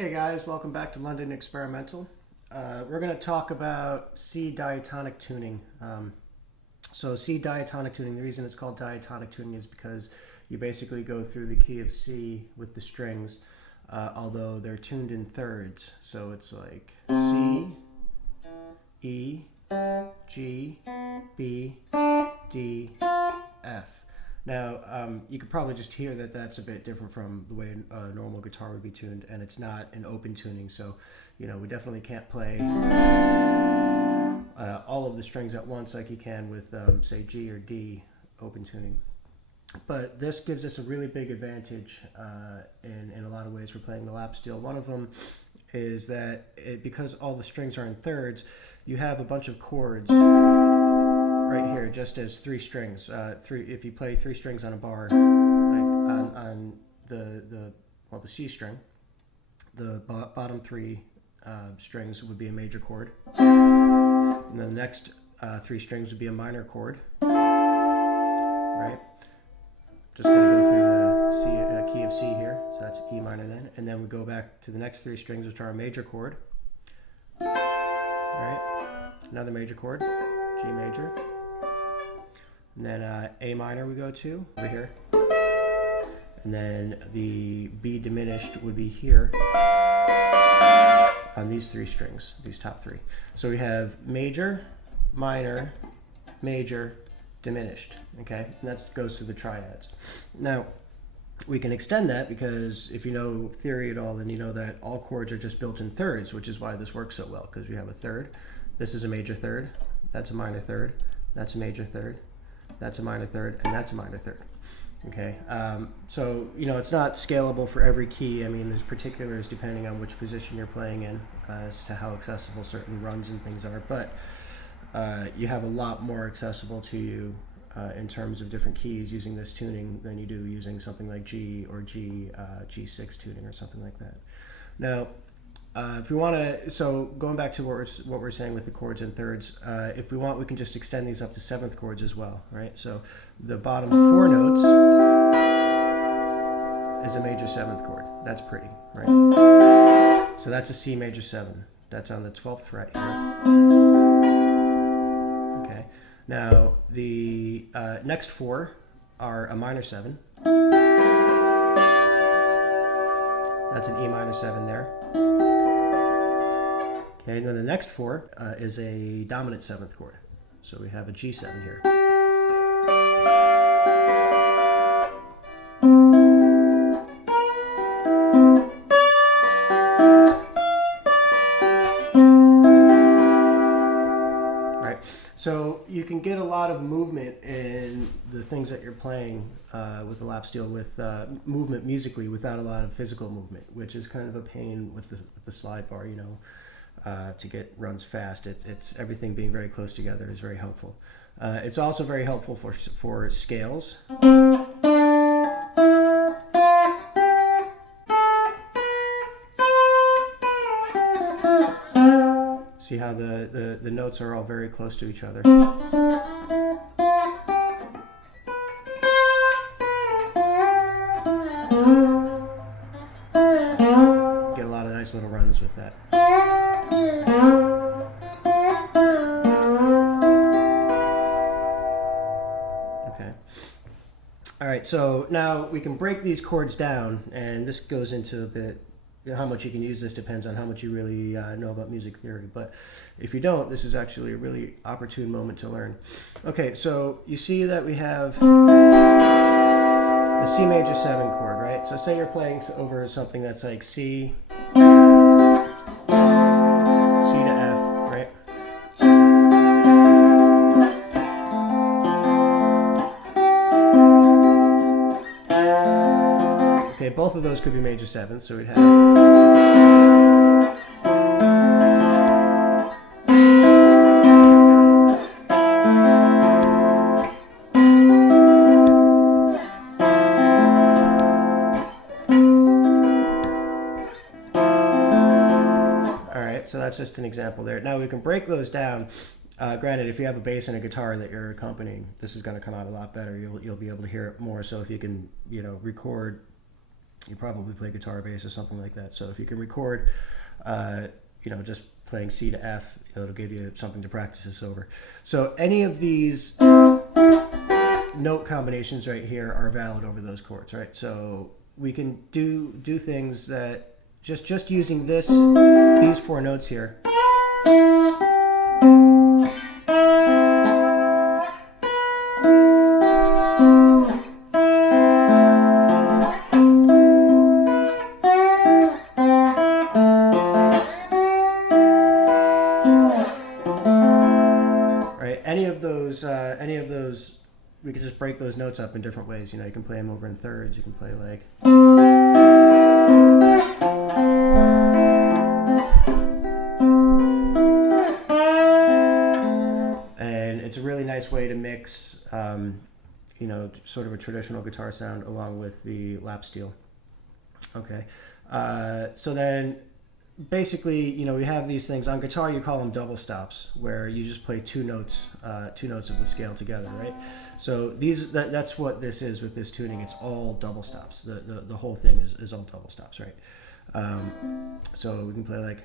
Hey guys, welcome back to London Experimental. We're going to talk about C Diatonic Tuning. So C Diatonic Tuning, the reason it's called diatonic tuning is because you basically go through the key of C with the strings, although they're tuned in thirds. So it's like C, E, G, B, D, F. Now, you could probably just hear that that's a bit different from the way a normal guitar would be tuned, and it's not an open tuning, so, we definitely can't play all of the strings at once like you can with, say, G or D open tuning. But this gives us a really big advantage in a lot of ways for playing the Lapsteel. One of them is that because all the strings are in thirds, you have a bunch of chords right here, just as three strings. If you play three strings on a bar, like on the C string, the bottom three strings would be a major chord, and then the next three strings would be a minor chord. Right? Just gonna go through the key of C here, so that's E minor then, and then we go back to the next three strings, which are a major chord. Right? Another major chord, G major. And then A minor we go to, over here. And then the B diminished would be here on these three strings, these top three. So we have major, minor, major, diminished, okay? And that goes to the triads. Now, we can extend that because if you know theory at all, then you know that all chords are just built in thirds, which is why this works so well, because we have a third. This is a major third, that's a minor third, that's a major third, that's a minor third, and that's a minor third. Okay, so it's not scalable for every key. I mean, there's particulars depending on which position you're playing in as to how accessible certain runs and things are, but you have a lot more accessible to you in terms of different keys using this tuning than you do using something like G or G6 tuning or something like that. Now, if we want to, so going back to what we're saying with the chords in thirds, if we want, we can just extend these up to seventh chords as well, right? So the bottom four notes is a major seventh chord. That's pretty, right? So that's a C major 7. That's on the 12th fret here. Okay. Now the next four are a minor 7. That's an E minor 7 there. Okay, and then the next four is a dominant 7th chord. So we have a G7 here. Right, so you can get a lot of movement in the things that you're playing with the Lapsteel, with movement musically without a lot of physical movement, which is kind of a pain with the slide bar, to get runs fast. It's everything being very close together is very helpful. It's also very helpful for scales. See how the notes are all very close to each other. Get a lot of nice little runs with that. Okay. All right, so now we can break these chords down, and this goes into a bit, how much you can use this depends on how much you really know about music theory, but if you don't, this is actually a really opportune moment to learn. Okay, so you see that we have the C major 7 chord, right? So say you're playing over something that's like C to F, right? Okay, both of those could be major 7s, so we'd have so that's just an example there. Now we can break those down. Granted, if you have a bass and a guitar that you're accompanying, this is going to come out a lot better. You'll be able to hear it more. So if you can record You probably play guitar, bass, or something like that. So if you can record, you know, just playing C to F, it'll give you something to practice this over. So any of these note combinations right here are valid over those chords, right? So we can do things that just using these 4 notes here. Any of those, we could just break those notes up in different ways. You know, you can play them over in thirds. You can play like, and it's a really nice way to mix, you know, sort of a traditional guitar sound along with the Lapsteel. Okay, so then basically, you know, we have these things on guitar. You call them double stops, where you just play 2 notes of the scale together, right? So that's what this is with this tuning. It's all double stops. The whole thing is all double stops, right? So we can play like.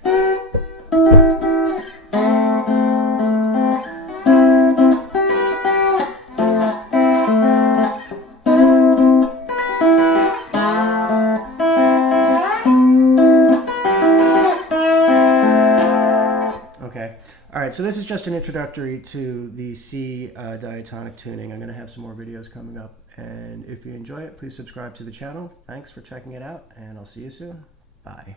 All right, so this is just an introductory to the C Diatonic Tuning. I'm going to have some more videos coming up, and if you enjoy it, please subscribe to the channel. Thanks for checking it out, and I'll see you soon. Bye.